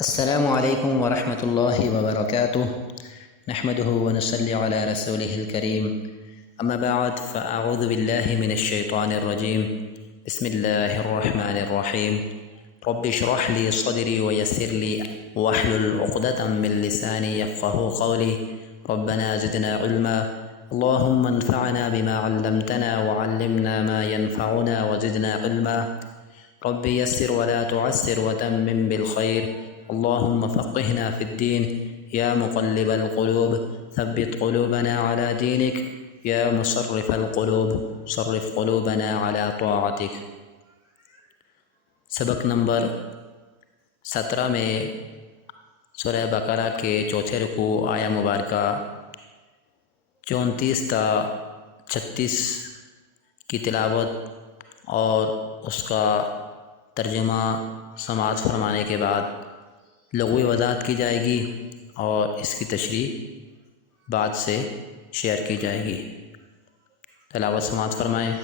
السلام علیکم ورحمۃ اللہ وبرکاتہ نحمده ونصلی علی رسوله الکریم اما بعد فاعوذ باللہ من الشیطان الرجیم بسم اللہ الرحمن الرحیم رب اشرح لی صدری ویسر لی واحلل عقدۃ من لسانی یفقهوا قولی ربنا زدنا علما اللهم انفعنا بما علمتنا وعلمنا ما ينفعنا وزدنا علما رب يسر ولا تعسر وتمم بالخير اللهم فقهنا في الدين يا مقلب القلوب ثبت قلوبنا على دينك يا مصرف القلوب صرف قلوبنا على طاعتك۔ سبق نمبر 17 میں سورہ بقرہ کے چوتھے رکوع آیا مبارکہ 34 تا 36 کی تلاوت اور اس کا ترجمہ سماعت فرمانے کے بعد لغوی وضاحت کی جائے گی اور اس کی تشریح بعد سے شیئر کی جائے گی۔ تلاوت سماعت فرمائیں۔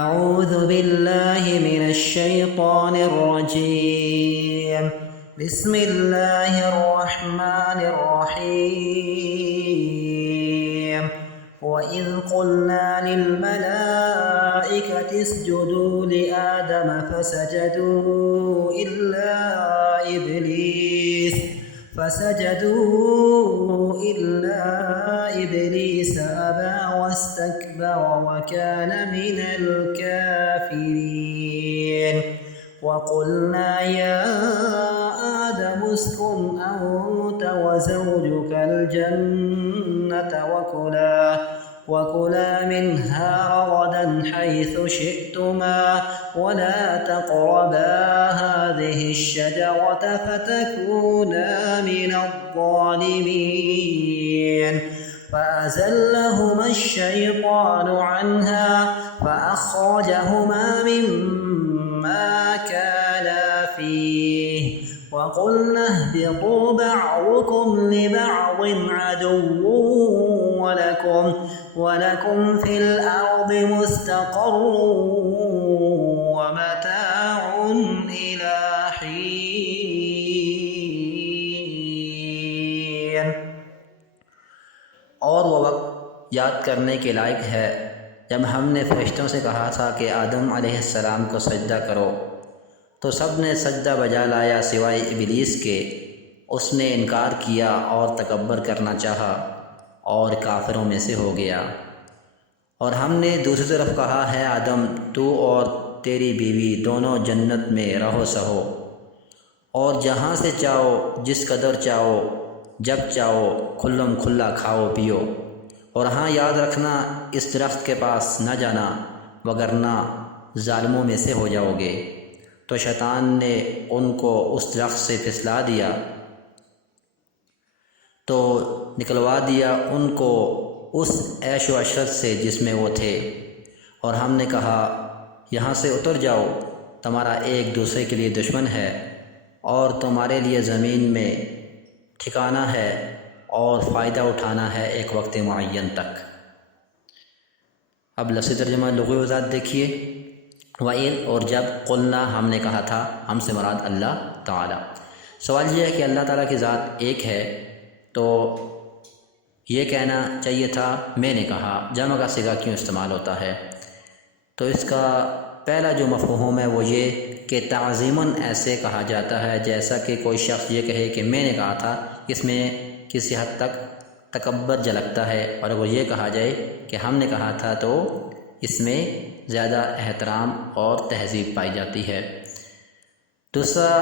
اعوذ باللہ من الشیطان الرجیم بسم اللہ الرحمن الرحیم وَإِذْ قُلْنَا لِلْمَلَائِكَةِ اسْجُدُوا لِآدَمَ فَسَجَدُوا إِلَّا إِبْلِيسَ أَبَى وَاسْتَكْبَرَ وَكَانَ مِنَ الْكَافِرِينَ وَقُلْنَا يَا آدَمُ اسْكُنْ أَنْتَ وَزَوْجُكَ الْجَنَّةَ وَكُلَا مِنْهَا رَغَدًا حَيْثُ شِئْتُمَا وَلَا تَقْرَبَا هَذِهِ الشَّجَرَةَ فَتَكُونَا مِنَ الظَّالِمِينَ فَأَزَلَّهُمَا الشَّيْطَانُ عَنْهَا فَأَخْرَجَهُمَا مِمَّا كَانَا فِيهِ وَقُلْنَا اهْبِطُوا بَعْضُكُمْ لِبَعْضٍ عَدُوٌّ وَلَكُمْ فِي الْأَرْضِ مُسْتَقَرٌّ وَمَتَاعٌ إِلَىٰ حِينٍ۔ اور وہ وقت یاد کرنے کے لائق ہے جب ہم نے فرشتوں سے کہا تھا کہ آدم علیہ السلام کو سجدہ کرو، تو سب نے سجدہ بجا لایا سوائے ابلیس کے۔ اس نے انکار کیا اور تکبر کرنا چاہا اور کافروں میں سے ہو گیا۔ اور ہم نے دوسری طرف کہا ہے آدم، تو اور تیری بیوی دونوں جنت میں رہو سہو، اور جہاں سے چاہو جس قدر چاہو جب چاہو کھلم کھلا کھاؤ پیو، اور ہاں یاد رکھنا اس درخت کے پاس نہ جانا وگرنہ ظالموں میں سے ہو جاؤ گے۔ تو شیطان نے ان کو اس درخت سے پھسلا دیا تو نکلوا دیا ان کو اس عیش و عشرت سے جس میں وہ تھے، اور ہم نے کہا یہاں سے اتر جاؤ، تمہارا ایک دوسرے کے لیے دشمن ہے اور تمہارے لیے زمین میں ٹھکانہ ہے اور فائدہ اٹھانا ہے ایک وقت معین تک۔ اب لفظی ترجمہ لغوی وضاحت دیکھیے۔ وَإِذْ اور جب قلنا ہم نے کہا تھا، ہم سے مراد اللہ تعالیٰ۔ سوال یہ ہے کہ اللہ تعالیٰ کی ذات ایک ہے تو یہ کہنا چاہیے تھا میں نے کہا، جمع کا صیغہ کیوں استعمال ہوتا ہے؟ تو اس کا پہلا جو مفہوم ہے وہ یہ کہ تعظیماً ایسے کہا جاتا ہے جیسا کہ کوئی شخص یہ کہے کہ میں نے کہا تھا، اس میں کسی حد تک تکبر جھلکتا ہے، اور اگر یہ کہا جائے کہ ہم نے کہا تھا تو اس میں زیادہ احترام اور تہذیب پائی جاتی ہے۔ دوسرا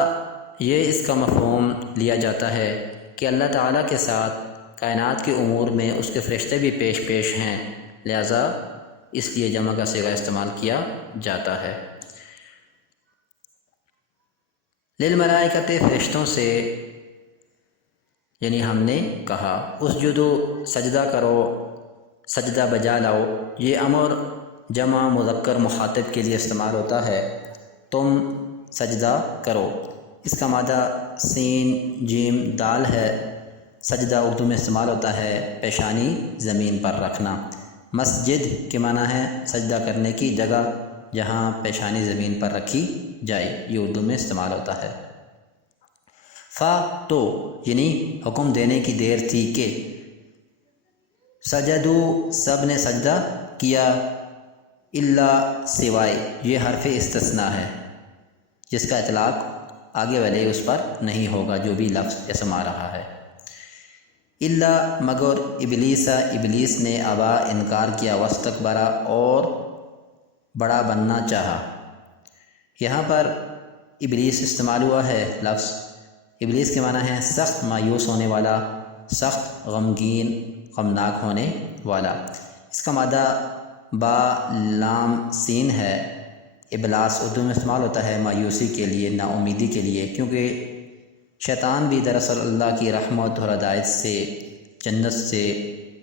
یہ اس کا مفہوم لیا جاتا ہے کہ اللہ تعالیٰ کے ساتھ کائنات کے امور میں اس کے فرشتے بھی پیش ہیں، لہذا اس لیے جمع کا صیغہ استعمال کیا جاتا ہے۔ للملائکۃ فرشتوں سے یعنی ہم نے کہا، اسجدو سجدہ کرو، سجدہ بجا لاؤ، یہ امر جمع مذکر مخاطب کے لیے استعمال ہوتا ہے، تم سجدہ کرو۔ اس کا مادہ سین جیم دال ہے۔ سجدہ اردو میں استعمال ہوتا ہے پیشانی زمین پر رکھنا۔ مسجد کے معنی ہے سجدہ کرنے کی جگہ جہاں پیشانی زمین پر رکھی جائے، یہ اردو میں استعمال ہوتا ہے۔ تو یعنی حکم دینے کی دیر تھی کہ سجدو سب نے سجدہ کیا الا سوائے، یہ حرف استثناء ہے جس کا اطلاق آگے والے اس پر نہیں ہوگا جو بھی لفظ اسم آ رہا ہے۔ الا مگر ابلیس نے ابا انکار کیا، واستکبرا اور بڑا بننا چاہا۔ یہاں پر ابلیس استعمال ہوا ہے لفظ، ابلیس کے معنی ہے سخت مایوس ہونے والا، سخت غمگین غمناک ہونے والا۔ اس کا مادہ با لام سین ہے۔ ابلاس اردو میں استعمال ہوتا ہے مایوسی کے لیے، نا امیدی کے لیے، کیونکہ شیطان بھی دراصل اللہ کی رحمت اور ہدایت سے، جنت سے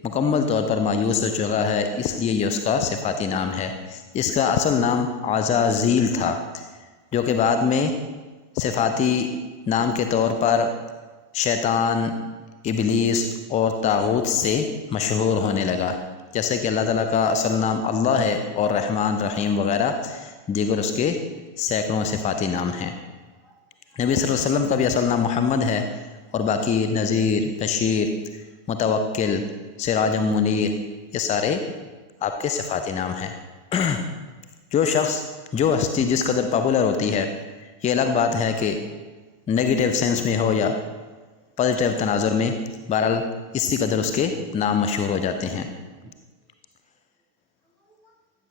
مکمل طور پر مایوس ہو چکا ہے، اس لیے یہ اس کا صفاتی نام ہے۔ اس کا اصل نام عزازیل تھا، جو کہ بعد میں صفاتی نام کے طور پر شیطان، ابلیس اور طاغوت سے مشہور ہونے لگا، جیسے کہ اللہ تعالیٰ کا اصل نام اللہ ہے اور رحمان، رحیم وغیرہ دیگر اس کے سینکڑوں صفاتی نام ہیں۔ نبی صلی اللہ علیہ وسلم کا بھی اصل نام محمد ہے، اور باقی نذیر، بشیر، متوکل، سراج منیر، یہ سارے آپ کے صفاتی نام ہیں۔ جو شخص، جو ہستی جس قدر پاپولر ہوتی ہے، یہ الگ بات ہے کہ نگیٹو سینس میں ہو یا پازیٹیو تناظر میں، بہرحال اسی قدر اس کے نام مشہور ہو جاتے ہیں۔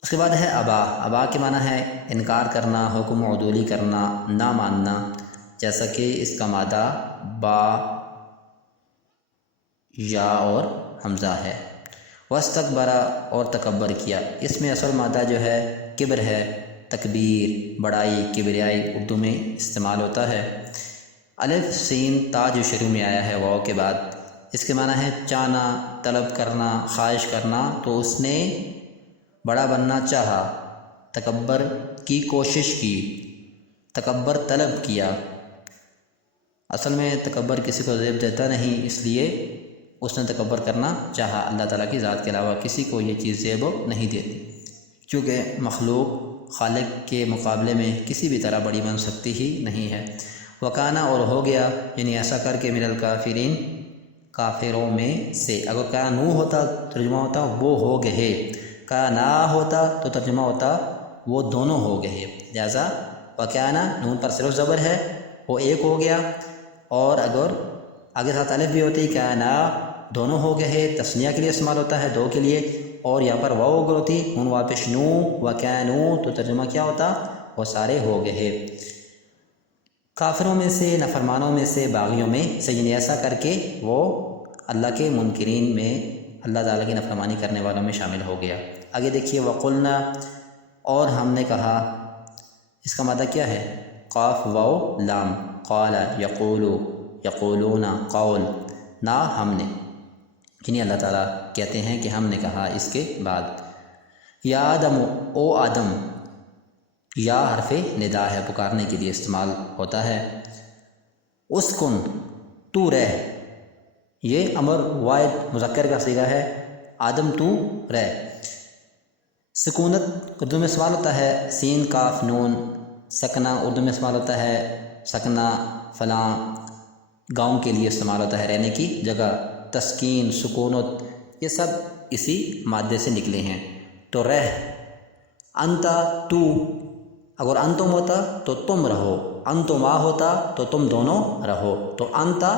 اس کے بعد ہے ابا کے معنی ہے انکار کرنا، حکم عدولی کرنا، نہ ماننا، جیسا کہ اس کا مادہ با یا اور حمزہ ہے۔ واستکبرا اور تکبر کیا، اس میں اصل مادہ جو ہے کبر ہے، تکبیر، بڑائی، کبریائی اردو میں استعمال ہوتا ہے۔ الف سین تا جو شروع میں آیا ہے واو کے بعد، اس کے معنی ہے چاہنا، طلب کرنا، خواہش کرنا، تو اس نے بڑا بننا چاہا، تکبر کی کوشش کی، تکبر طلب کیا۔ اصل میں تکبر کسی کو زیب دیتا نہیں، اس لیے اس نے تکبر کرنا چاہا۔ اللہ تعالیٰ کی ذات کے علاوہ کسی کو یہ چیز زیب نہیں دیتی، کیونکہ مخلوق خالق کے مقابلے میں کسی بھی طرح بڑی بن سکتی ہی نہیں ہے۔ وکانا اور ہو گیا، یعنی ایسا کر کے من الکافرین، کافروں میں سے۔ اگر کانو ہوتا ترجمہ ہوتا وہ ہو گئے، کانا ہوتا تو ترجمہ ہوتا وہ دونوں ہو گئے، لہذا وکانا نون پر صرف زبر ہے، وہ ایک ہو گیا، اور اگر آگے ساتھ الف بھی ہوتی کانا دونوں ہو گئے، تسنیہ کے لیے استعمال ہوتا ہے، دو کے لیے، اور یہاں پر واو اگر ہوتی نون واپس نو وکانو تو ترجمہ کیا ہوتا، وہ سارے ہو گئے۔ کافروں میں سے، نافرمانوں میں سے، باغیوں میں سے، یعنی ایسا کر کے وہ اللہ کے منکرین میں، اللہ تعالیٰ کی نافرمانی کرنے والوں میں شامل ہو گیا۔ آگے دیکھیے وقلنا اور ہم نے کہا، اس کا مادہ کیا ہے؟ قاف واو لام، قال یقولو، یقولون قول، نا ہم نے، یعنی اللہ تعالیٰ کہتے ہیں کہ ہم نے کہا۔ اس کے بعد یا آدم، او آدم، یا حرف ندا ہے، پکارنے کے لیے استعمال ہوتا ہے۔ اسکن، تو رہ، یہ امر واحد مذکر کا صیغہ ہے، آدم تو رہ۔ سکونت اردو میں استعمال ہوتا ہے سین کاف نون۔ سکنا اردو میں استعمال ہوتا ہے سکنا، فلاں گاؤں کے لیے استعمال ہوتا ہے، رہنے کی جگہ۔ تسکین، سکونت، یہ سب اسی مادے سے نکلے ہیں۔ تو رہ، انتا تو، اگر انتم ہوتا تو تم رہو، انتما ہوتا تو تم دونوں رہو، تو انتا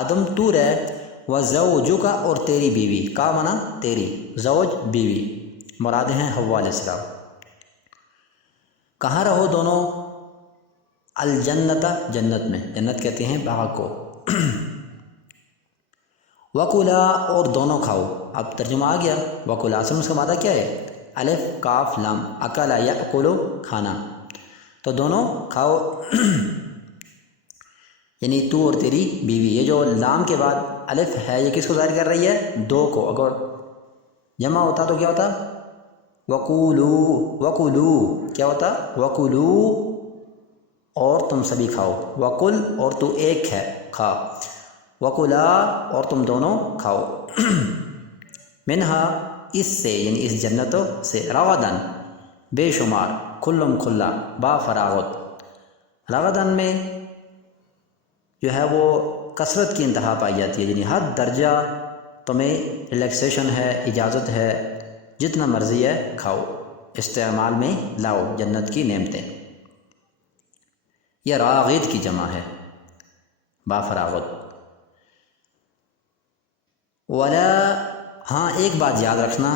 آدم تو رہ، وزوجک اور تیری بیوی، کا معنی تیری، زوج بیوی، مراد ہیں حوا علیہ السلام۔ کہاں رہو دونوں؟ الجنت، جنت میں، جنت کہتے ہیں باغ کو۔ وکلا اور دونوں کھاؤ، اب ترجمہ آ گیا۔ وکلا اصل میں اس کا معنی کیا ہے؟ الف کاف لام، اکلا یاکلو، کھانا، تو دونوں کھاؤ، یعنی تو اور تیری بیوی۔ یہ جو لام کے بعد الف ہے، یہ کس کو ظاہر کر رہی ہے؟ دو کو۔ اگر جمع ہوتا تو کیا ہوتا؟ وقولو، وقولو کیا ہوتا؟ وقولو، اور تم سبھی کھاؤ، وقل اور تو ایک ہے، کھا، وقلا اور تم دونوں کھاؤ، منہا اس سے، یعنی اس جنتوں سے، رغدن بے شمار، کھلم کھلا، با فراغت۔ رغدن میں جو ہے وہ کثرت کی انتہا پائی جاتی ہے، یعنی ہر درجہ تمہیں ریلیکسیشن ہے، اجازت ہے، جتنا مرضی ہے کھاؤ، استعمال میں لاؤ جنت کی نعمتیں۔ یہ راغد کی جمع ہے، با فراغت۔ ولا، ہاں ایک بات یاد رکھنا،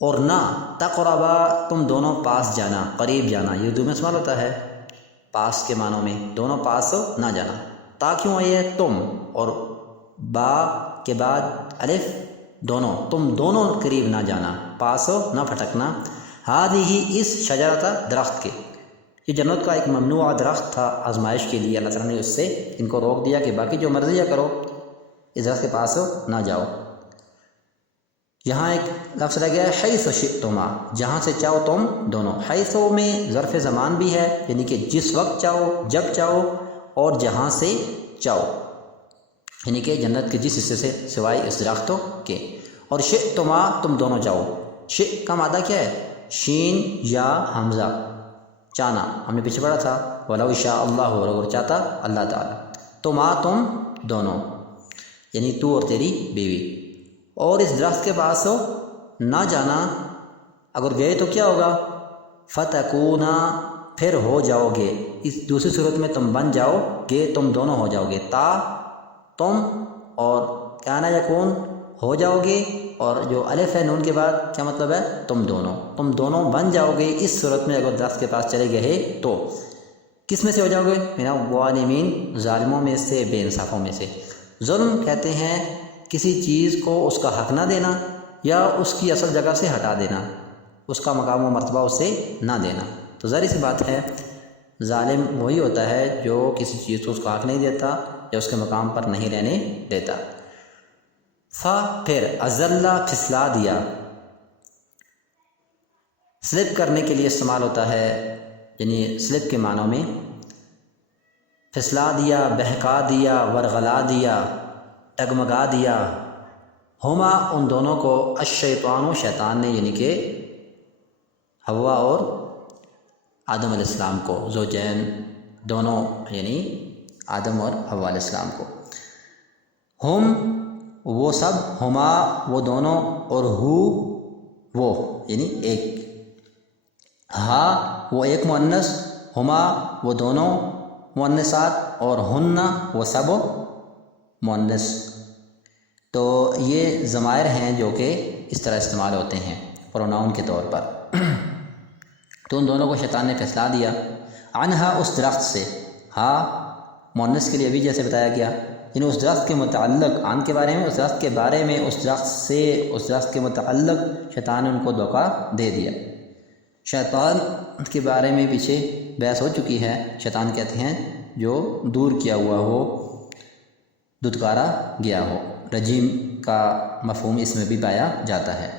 اور نہ تقربا، تم دونوں پاس جانا، قریب جانا، یہ اردو میں استعمال ہوتا ہے پاس کے معنوں میں، دونوں پاس نہ جانا۔ تا کیوں ہے یہ؟ تم، اور با کے بعد الف، دونوں، تم دونوں قریب نہ جانا، پاس نہ پھٹکنا۔ ہادی، اس شجرتا، درخت کے، یہ جنت کا ایک ممنوع درخت تھا آزمائش کے لیے، اللہ تعالیٰ نے اس سے ان کو روک دیا کہ باقی جو مرضی ہے کرو، اس درخت کے پاس نہ جاؤ۔ یہاں ایک لفظ لگ گیا ہے حیث شئتما، جہاں سے چاہو تم دونوں۔ حیث میں ظرف زمان بھی ہے، یعنی کہ جس وقت چاہو، جب چاہو، اور جہاں سے چاہو، یعنی کہ جنت کے جس حصے سے سوائے اس درختوں کے۔ اور شئتما، تم دونوں چاہو۔ شئ کا مادہ کیا ہے؟ شین یا حمزہ، چاہنا، ہم نے پیچھے پڑھا تھا وَلَوْ شَاءَ اللَّهُ، اور اگر چاہتا اللہ تعالیٰ۔ تما، تم دونوں، یعنی تو اور تیری بیوی۔ اور اس درخت کے پاس نہ جانا، اگر گئے تو کیا ہوگا؟ فَتَكُونَا، پھر ہو جاؤ گے، اس دوسری صورت میں تم بن جاؤ گے، تم دونوں ہو جاؤ گے، تا تم، اور کانا یکون ہو جاؤ گے، اور جو الف ہے نون کے بعد کیا مطلب ہے؟ تم دونوں بن جاؤ گے اس صورت میں اگر درخت کے پاس چلے گئے تو۔ کس میں سے ہو جاؤ گے؟ من الظالمین، ظالموں میں سے، بے انصافوں میں سے۔ ظلم کہتے ہیں کسی چیز کو اس کا حق نہ دینا، یا اس کی اصل جگہ سے ہٹا دینا، اس کا مقام و مرتبہ اس سے نہ دینا۔ تو ظاہر سی بات ہے ظالم وہی ہوتا ہے جو کسی چیز کو اس کا حق نہیں دیتا یا اس کے مقام پر نہیں رہنے دیتا۔ فا، پھر، ازلہ، پھسلا دیا، سلپ کرنے کے لیے استعمال ہوتا ہے، یعنی سلپ کے معنوں میں پھسلا دیا، بہکا دیا، ورغلا دیا، ڈگمگا دیا۔ ہما، ان دونوں کو، الشیطان، شیطان نے، یعنی کہ حوا اور آدم علیہ السلام کو، زوجین دونوں، یعنی آدم اور حوا علیہ السلام کو۔ ہم، وہ سب، ہما، وہ دونوں، اور ہو، وہ، یعنی ایک۔ ہا، وہ ایک مؤنث، ہما، وہ دونوں مؤنثات، اور ہن، وہ سب مؤنث۔ تو یہ ضمائر ہیں جو کہ اس طرح استعمال ہوتے ہیں پروناؤن کے طور پر۔ تو ان دونوں کو شیطان نے پھسلا دیا، عنہا، اس درخت سے، ہا مؤنث کے لیے بھی جیسے بتایا گیا، یعنی اس درخت کے متعلق، عن کے بارے میں، اس درخت کے بارے میں، اس درخت سے، اس درخت کے متعلق شیطان نے ان کو دھوکہ دے دیا۔ شیطان کے بارے میں پیچھے بحث ہو چکی ہے۔ شیطان کہتے ہیں جو دور کیا ہوا ہو، دھتکارا گیا ہو، رجیم کا مفہوم اس میں بھی پایا جاتا ہے۔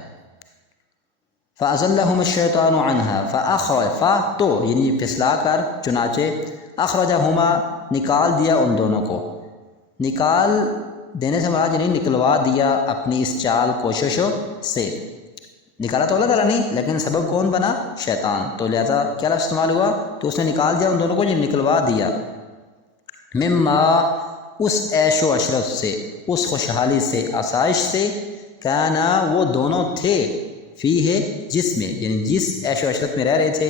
فَأَزَلَّهُمَ الشَّيْطَانُ عَنْهَا فَأَخْرَجَ، فا، تو، یعنی پھسلا کر، چنانچہ، اخرجہما، نکال دیا ان دونوں کو۔ نکال دینے سے مراد یعنی نکلوا دیا اپنی اس چال کوشش سے۔ نکالا تو اللہ تعالیٰ نہیں، لیکن سبب کون بنا؟ شیطان، تو لہذا کیا لفظ استعمال ہوا؟ تو اس نے نکال دیا ان دونوں کو، جو نکلوا دیا، مما، اس عیش و عشرت سے، اس خوشحالی سے، آسائش سے، کانا، وہ دونوں تھے، فی ہے، جس میں، یعنی جس عیش و عشرت میں رہ رہے تھے۔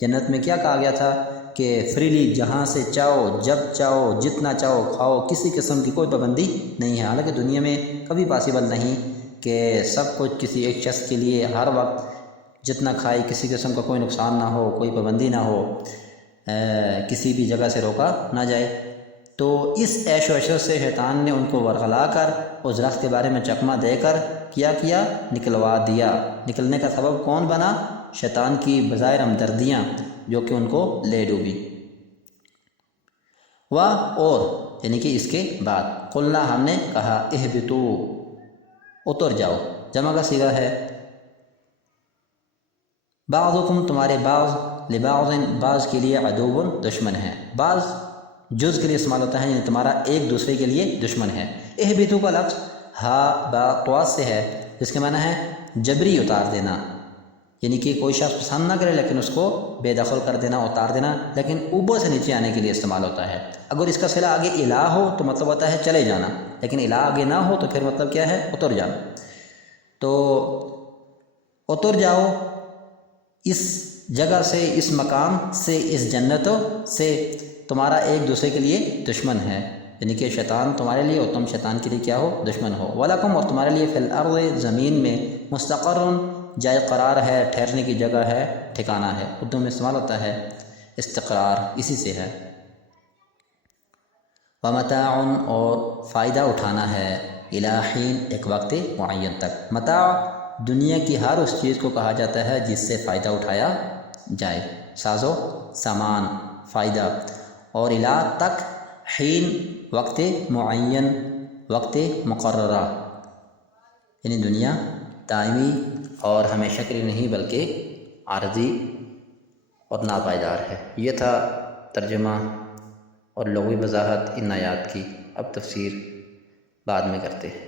جنت میں کیا کہا گیا تھا کہ فریلی، جہاں سے چاہو، جب چاہو، جتنا چاہو کھاؤ، کسی قسم کی کوئی پابندی نہیں ہے۔ حالانکہ دنیا میں کبھی پاسبل نہیں کہ سب کچھ کسی ایک شخص کے لیے ہر وقت جتنا کھائے، کسی قسم کا کوئی نقصان نہ ہو، کوئی پابندی نہ ہو، کسی بھی جگہ سے روکا نہ جائے۔ تو اس عیش و عشرت سے شیطان نے ان کو ورغلا کر، اس درخت کے بارے میں چکمہ دے کر کیا نکلوا دیا۔ نکلنے کا سبب کون بنا؟ شیطان کی بظاہر ہمدردیاں جو کہ ان کو لے ڈوبی۔ اور، یعنی کہ اس کے بعد، قلنا، ہم نے کہا، اہبطو، اتر جاؤ، جمع کا صیغہ ہے۔ بعضکم، تمہارے بعض، لبعض، بعض کے لیے، عدو، دشمن ہے۔ بعض جز کے لیے استعمال ہوتا ہے، یعنی تمہارا ایک دوسرے کے لیے دشمن ہے۔ اہبطو کا لفظ ہا با طوا سے ہے، جس کے معنی ہے جبری اتار دینا، یعنی کہ کوئی شخص پسند نہ کرے لیکن اس کو بے دخل کر دینا، اتار دینا، لیکن اوپر سے نیچے آنے کے لیے استعمال ہوتا ہے۔ اگر اس کا صلہ آگے الہ ہو تو مطلب ہوتا ہے چلے جانا، لیکن الہ آگے نہ ہو تو پھر مطلب کیا ہے؟ اتر جانا۔ تو اتر جاؤ اس جگہ سے، اس مقام سے، اس جنت سے، تمہارا ایک دوسرے کے لیے دشمن ہے، یعنی کہ شیطان تمہارے لیے اور تم شیطان کے لیے کیا ہو؟ دشمن ہو۔ وَلَكُمْ، اور تمہارے لیے فی الارض، زمین میں، مستقر، جائے قرار ہے، ٹھہرنے کی جگہ ہے، ٹھکانہ ہے۔ اردو میں استعمال ہوتا ہے استقرار، اسی سے ہے۔ وَمَتَاعٌ، اور فائدہ اٹھانا ہے، اِلیٰ حین، ایک وقت معین تک۔ متاع دنیا کی ہر اس چیز کو کہا جاتا ہے جس سے فائدہ اٹھایا جائے، ساز و سامان، فائدہ، اور اِلیٰ تک، حین، وقت معین، وقت مقررہ، یعنی دنیا دائمی اور ہمیشہ کے لیے نہیں بلکہ عارضی اور ناپائیدار ہے۔ یہ تھا ترجمہ اور لغوی وضاحت ان آیات کی۔ اب تفسیر بعد میں کرتے ہیں۔